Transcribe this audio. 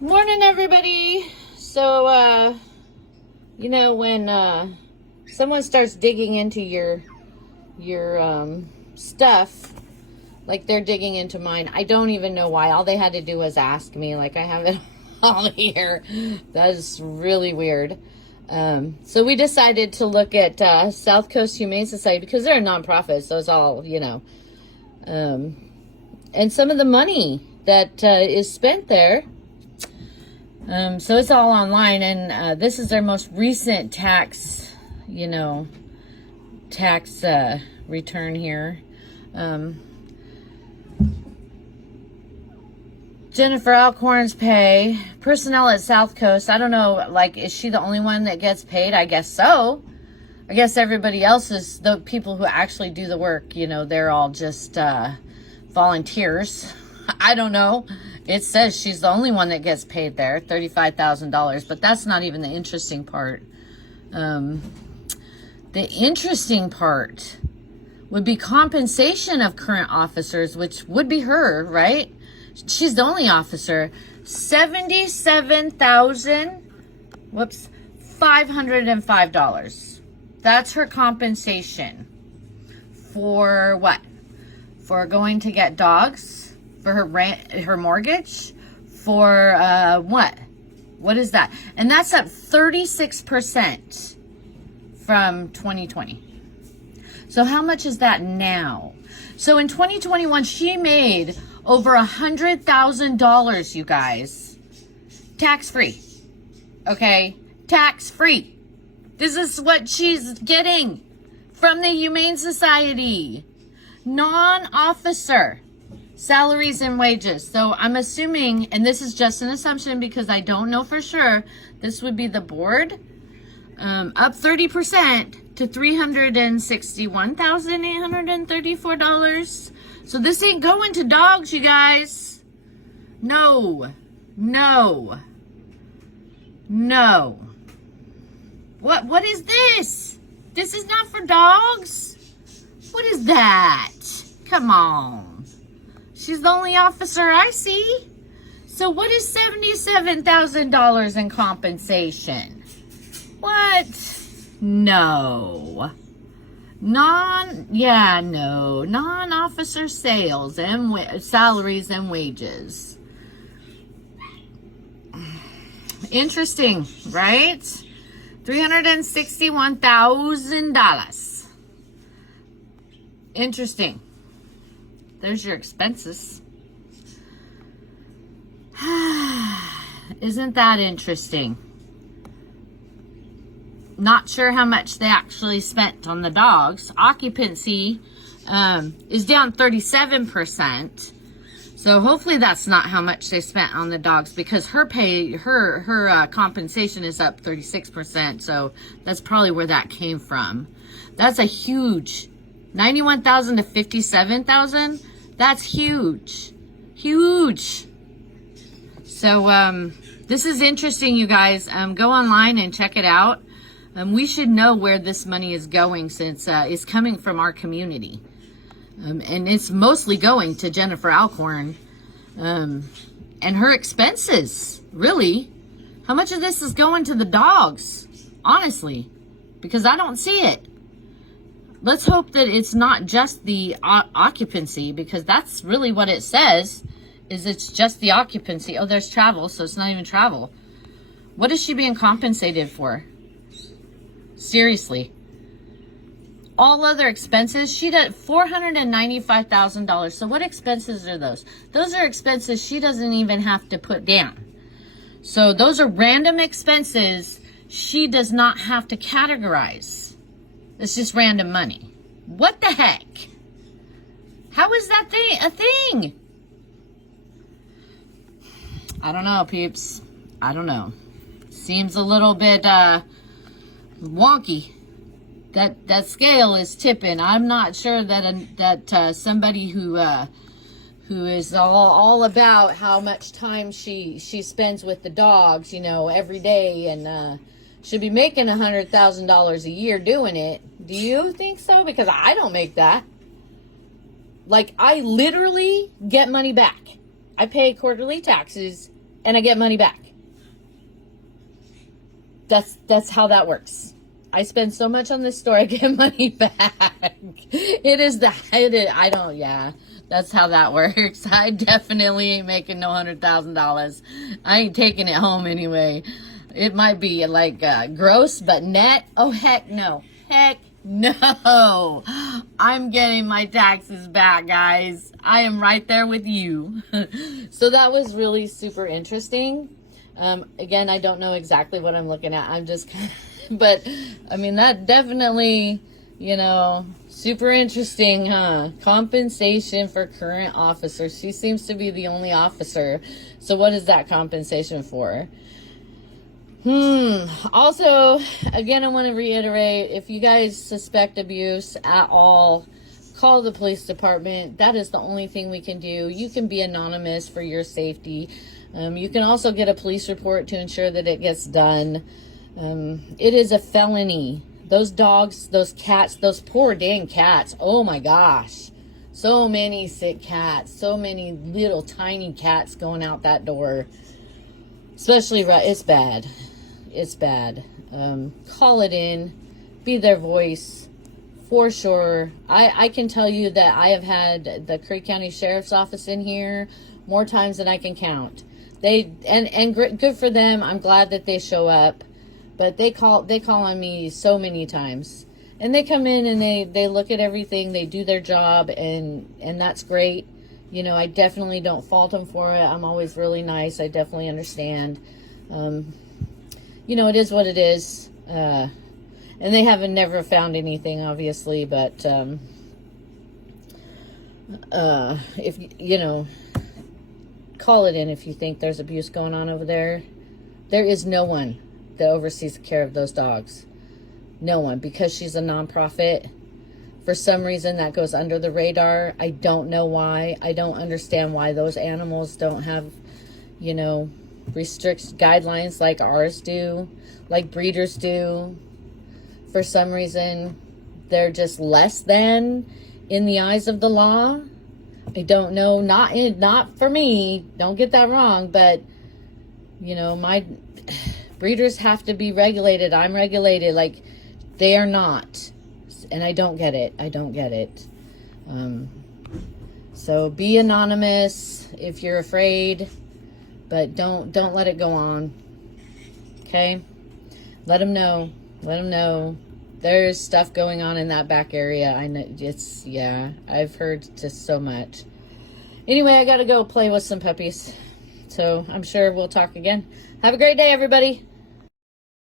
Morning, everybody. So, when someone starts digging into your stuff, like they're digging into mine, I don't even know why. All they had to do was ask me. Like, I have it all here. That is really weird. So we decided to look at South Coast Humane Society because they're a nonprofit, so it's all, and some of the money that is spent there. So it's all online, and this is their most recent tax return here. Jennifer Alcorn's pay, personnel at South Coast. I don't know, like, is she the only one that gets paid? I guess so. I guess everybody else is the people who actually do the work. They're all just volunteers. I don't know. It says she's the only one that gets paid there, $35,000, but that's not even the interesting part. The interesting part would be compensation of current officers, which would be her, right? She's the only officer. $505. That's her compensation. For what? For going to get dogs? For her rent, her mortgage, for what is that? And that's up 36% from 2020. So how much is that now? So in 2021 she made over $100,000, you guys, tax-free. Okay, tax-free. This is what she's getting from the Humane Society. Non-officer salaries and wages. So I'm assuming, and this is just an assumption because I don't know for sure, this would be the board, up 30% to $361,834. So this ain't going to dogs, you guys. No. What is this? This is not for dogs? What is that? Come on. She's the only officer I see. So what is $77,000 in compensation? What? No. Non-officer sales and salaries and wages. Interesting, right? $361,000. Interesting. There's your expenses. Isn't that interesting? Not sure how much they actually spent on the dogs. Occupancy is down 37%. So hopefully that's not how much they spent on the dogs, because her pay, her compensation is up 36%. So that's probably where that came from. That's a huge 91,000 to 57,000. That's huge. So this is interesting, you guys. Go online and check it out. We should know where this money is going, since it's coming from our community, and it's mostly going to Jennifer Alcorn and her expenses. Really, how much of this is going to the dogs? Honestly, because I don't see it. Let's hope that it's not just the occupancy, because that's really what it says, is it's just the occupancy. Oh, there's travel, so it's not even travel. What is she being compensated for? Seriously. All other expenses, she does $495,000. So what expenses are those? Those are expenses she doesn't even have to put down. So those are random expenses she does not have to categorize. It's just random money. What the heck? How is that a thing? I don't know, peeps. I don't know. Seems a little bit wonky. That scale is tipping. I'm not sure that somebody who is all about how much time she spends with the dogs, every day, and should be making $100,000 a year doing it. Do you think so? Because I don't make that. Like, I literally get money back. I pay quarterly taxes and I get money back. That's how that works. I spend so much on this store, I get money back. Yeah, that's how that works. I definitely ain't making no $100,000. I ain't taking it home anyway. It might be like gross, but net, oh heck no. Heck no. I'm getting my taxes back, guys. I am right there with you. So that was really super interesting. Again, I don't know exactly what I'm looking at. I'm just kind of, but I mean, that definitely, you know, super interesting, huh? Compensation for current officers. She seems to be the only officer. So what is that compensation for? Also, again, I want to reiterate, if you guys suspect abuse at all, call the police department. That is the only thing we can do. You can be anonymous for your safety. You can also get a police report to ensure that it gets done. It is a felony. Those dogs, those cats, those poor dang cats. Oh my gosh. So many sick cats. So many little tiny cats going out that door. Especially, it's bad. It's bad. Call it in. Be their voice. For sure. I can tell you that I have had the Curry County Sheriff's Office in here more times than I can count. Good for them. I'm glad that they show up. But they call on me so many times. And they come in and they look at everything. They do their job, and that's great. You know, I definitely don't fault them for it. I'm always really nice. I definitely understand. You know, it is what it is. And they haven't never found anything, obviously, but if you know, call it in if you think there's abuse going on over there. There is no one that oversees the care of those dogs. No one, because she's a nonprofit. For some reason, that goes under the radar. I don't know why. I don't understand why those animals don't have, you know, guidelines like ours do, like breeders do. For some reason, they're just less than in the eyes of the law. I don't know. Not for me. Don't get that wrong. But, you know, my breeders have to be regulated. I'm regulated. Like, they are not. And I don't get it. I don't get it. So be anonymous if you're afraid. But don't let it go on. Okay? Let them know. Let them know. There's stuff going on in that back area. I know yeah, I've heard just so much. Anyway, I got to go play with some puppies. So I'm sure we'll talk again. Have a great day, everybody.